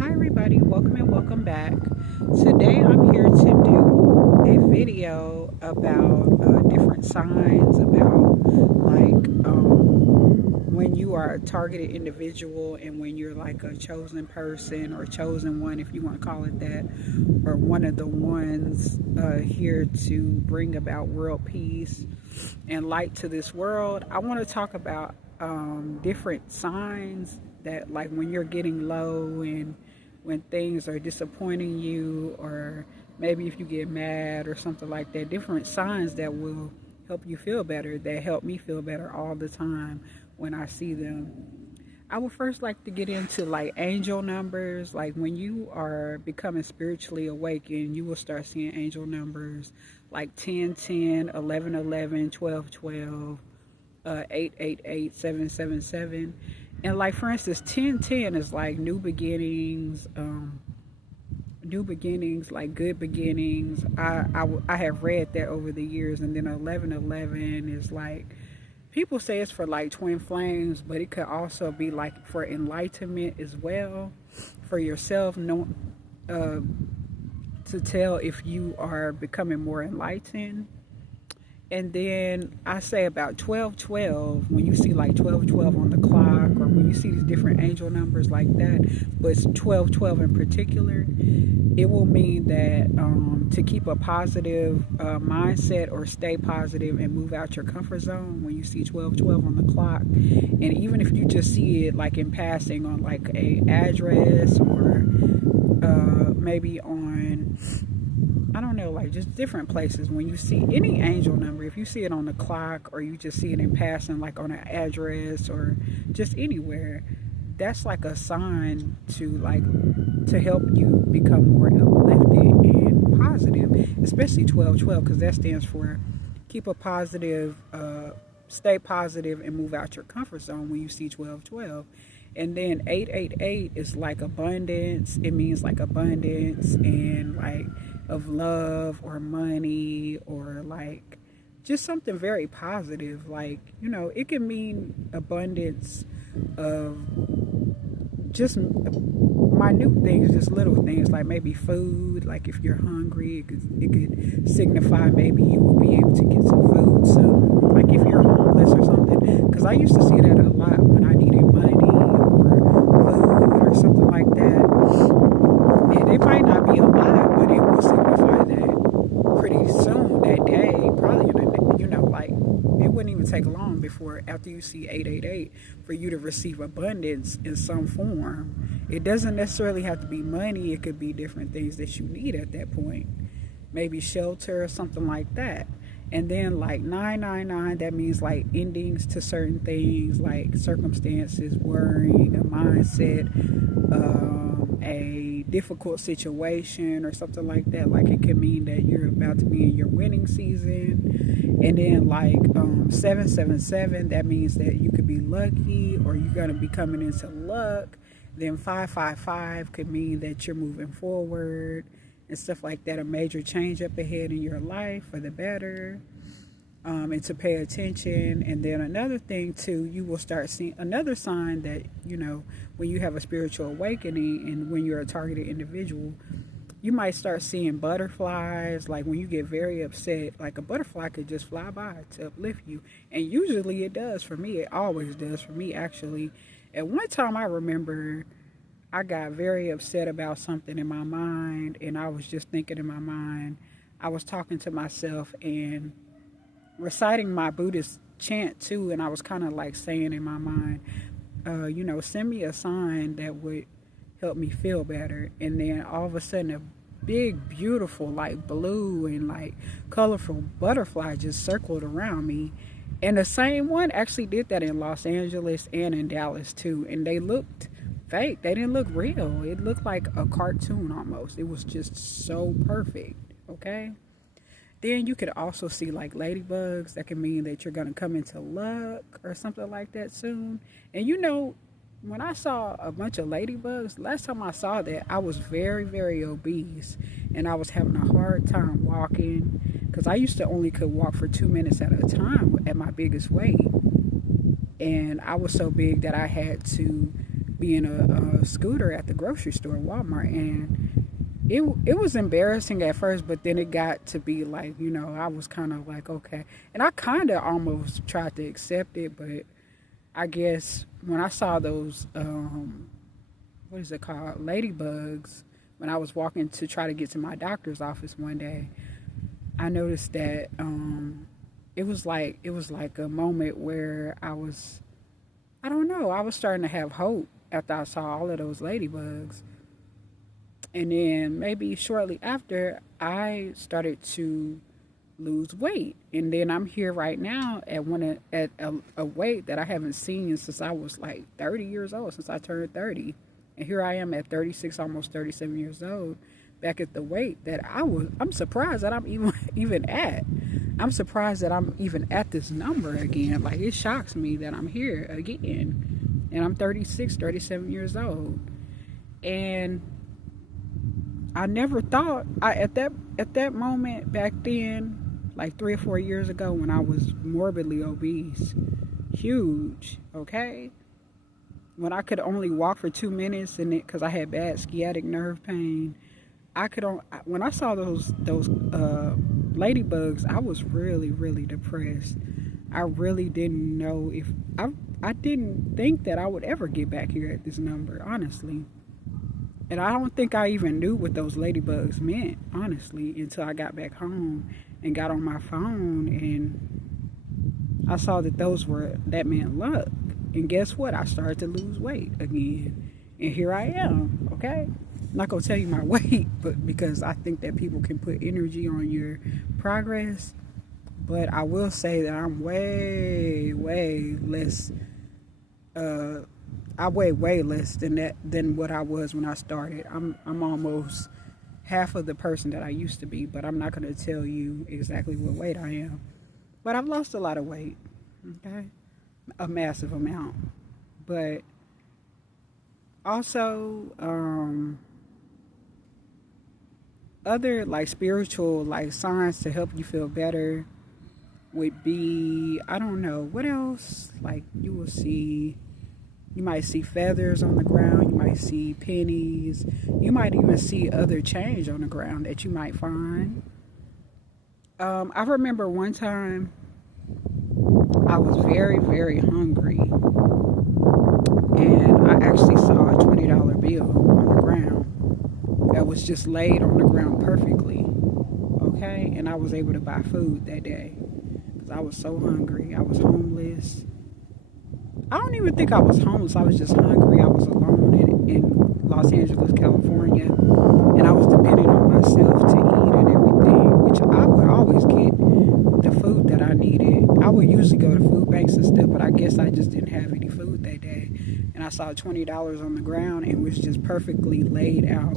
Hi everybody, welcome and welcome back. Today I'm here to do a video about different signs about when you are a targeted individual and when you're like a chosen person or chosen one, if you want to call it that, or one of the ones here to bring about world peace and light to this world. I want to talk about different signs that, like, when you're getting low and when things are disappointing you, or maybe if you get mad or something like that, different signs that will help you feel better, that help me feel better all the time when I see them. I would first like to get into like angel numbers. Like when you are becoming spiritually awakened, you will start seeing angel numbers like 10, 10, 11, 11, 12, 12, 8, 8, 8, 7, 7, 7. And like for instance, 10, 10 is like new beginnings, like good beginnings. I have read that over the years. And then 11, 11 is like, people say it's for like twin flames, but it could also be like for enlightenment as well, for yourself, to tell if you are becoming more enlightened. And then I say about 12, 12, when you see like 12, 12 on the clock, or when you see these different angel numbers like that, but it's 12, 12 in particular, it will mean that to keep a positive mindset, or stay positive and move out your comfort zone when you see 12, 12 on the clock. And even if you just see it like in passing on like a address, or maybe on, I don't know, like just different places. When you see any angel number, if you see it on the clock, or you just see it in passing like on an address or just anywhere, that's like a sign to help you become more uplifted and positive, especially 12, 12, because that stands for keep a positive, stay positive and move out your comfort zone when you see 12, 12. And then 8, 8, 8 is like abundance. It means like abundance and like of love or money, or like just something very positive. Like, it can mean abundance of just minute things, just little things, like maybe food. Like if you're hungry, it could signify maybe you will be able to get some food soon. Like if you're homeless or something, because I used to see that a lot when I needed money or food or something like that. And it might not be a lot, but it will signify that pretty soon that day, probably like it wouldn't even take long before, after you see 888, for you to receive abundance in some form. It doesn't necessarily have to be money. It could be different things that you need at that point, maybe shelter or something like that. And then like 999, that means like endings to certain things, like circumstances, worrying, a mindset, a difficult situation or something like that. Like it can mean that you're about to be in your winning season. And then like 777, that means that you could be lucky, or you're going to be coming into luck. Then 555 could mean that you're moving forward and stuff like that, a major change up ahead in your life for the better, and to pay attention. And then another thing too, you will start seeing another sign that, when you have a spiritual awakening and when you're a targeted individual, you might start seeing butterflies. Like when you get very upset, like a butterfly could just fly by to uplift you. And usually it does for me. It always does for me, actually. At one time I remember I got very upset about something in my mind, and I was just thinking in my mind. I was talking to myself and reciting my Buddhist chant too, and I was kind of like saying in my mind, send me a sign that would help me feel better. And then all of a sudden, a big, beautiful, like blue and like colorful butterfly just circled around me. And the same one actually did that in Los Angeles and in Dallas too, and they looked fake. They didn't look real. It looked like a cartoon almost. It was just so perfect. Okay. Then you could also see like ladybugs. That can mean that you're going to come into luck or something like that soon. And when I saw a bunch of ladybugs, last time I saw that, I was very, very obese, and I was having a hard time walking, because I used to only could walk for 2 minutes at a time at my biggest weight. And I was so big that I had to being a scooter at the grocery store, Walmart, and it was embarrassing at first, but then it got to be like, I was kind of like, okay, and I kind of almost tried to accept it, but I guess when I saw those, what is it called, ladybugs, when I was walking to try to get to my doctor's office one day, I noticed that it was like a moment where I don't know, I was starting to have hope after I saw all of those ladybugs. And then maybe shortly after, I started to lose weight. And then I'm here right now at a weight that I haven't seen since I was like 30 years old, since I turned 30. And here I am at 36, almost 37 years old, back at the weight that I'm surprised that I'm even at. I'm surprised that I'm even at this number again. Like, it shocks me that I'm here again. And I'm 36, 37 years old. And I never thought, at that moment back then, like 3 or 4 years ago, when I was morbidly obese, huge, okay? When I could only walk for 2 minutes, and because I had bad sciatic nerve pain, when I saw those ladybugs, I was really, really depressed. I really didn't know if I didn't think that I would ever get back here at this number, honestly. And I don't think I even knew what those ladybugs meant, honestly, until I got back home and got on my phone and I saw that that meant luck. And guess what? I started to lose weight again. And here I am, okay? I'm not going to tell you my weight, but because I think that people can put energy on your progress. But I will say that I'm way, way less, I weigh way less than what I was when I started. I'm almost half of the person that I used to be, but I'm not going to tell you exactly what weight I am. But I've lost a lot of weight, okay? A massive amount. But also, other like spiritual like signs to help you feel better would be, I don't know, what else? Like you might see feathers on the ground, you might see pennies, you might even see other change on the ground that you might find. I remember one time I was very, very hungry, and I actually saw a $20 bill on the ground that was just laid on the ground perfectly, okay? And I was able to buy food that day because I was so hungry. I was homeless. I don't even think I was homeless. I was just hungry. I was alone in Los Angeles, California, and I was depending on myself to eat and everything, which I would always get the food that I needed. I would usually go to food banks and stuff, but I guess I just didn't have any food that day. And I saw $20 on the ground, and it was just perfectly laid out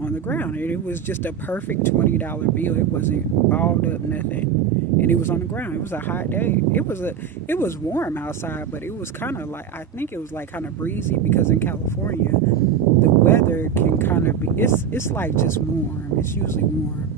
on the ground. And it was just a perfect $20 bill. It wasn't balled up, nothing. And it was on the ground. It was a hot day. It was warm outside, but it was kind of like, I think it was like kind of breezy, because in California, the weather can kind of be, it's like just warm. It's usually warm.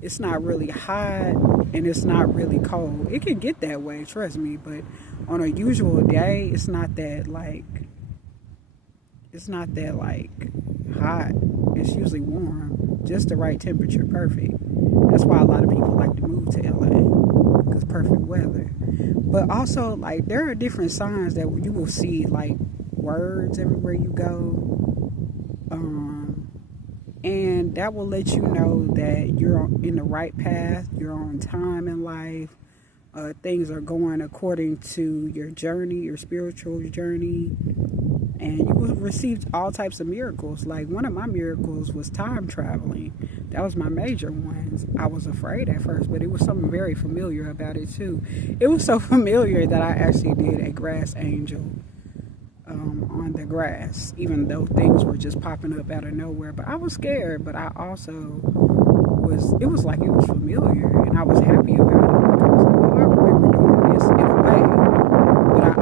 It's not really hot, and it's not really cold. It can get that way, trust me, but on a usual day, it's not that like hot. It's usually warm, just the right temperature, perfect. That's why a lot of people like to move to LA, because perfect weather. But also, like, there are different signs that you will see, like words everywhere you go, and that will let you know that you're in the right path, you're on time in life, things are going according to your journey, your spiritual journey, and you will receive all types of miracles. Like, one of my miracles was time traveling. That was my major one. I was afraid at first, but it was something very familiar about it too. It was so familiar that I actually did a grass angel on the grass, even though things were just popping up out of nowhere. But I was scared, but I also it was like it was familiar, and I was happy about it. I was like, oh, I remember doing this in a way, but I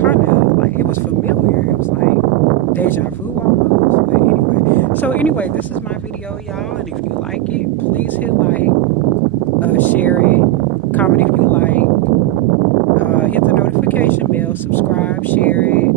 kind of, like, it was familiar. It was like deja vu almost. But anyway, this is my video, y'all, and if you like it, please hit like, share it, comment if you like, hit the notification bell, subscribe, share it,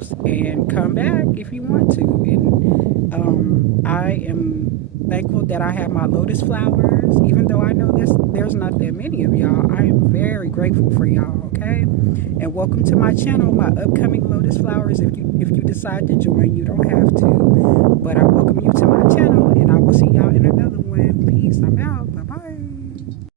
house and come back if you want to. And I am thankful that I have my lotus flowers, even though I know there's not that many of y'all. I am very grateful for y'all, okay? And welcome to my channel, my upcoming lotus flowers. If you decide to join, you don't have to. But I welcome you to my channel, and I will see y'all in another one. Peace. I'm out. Bye.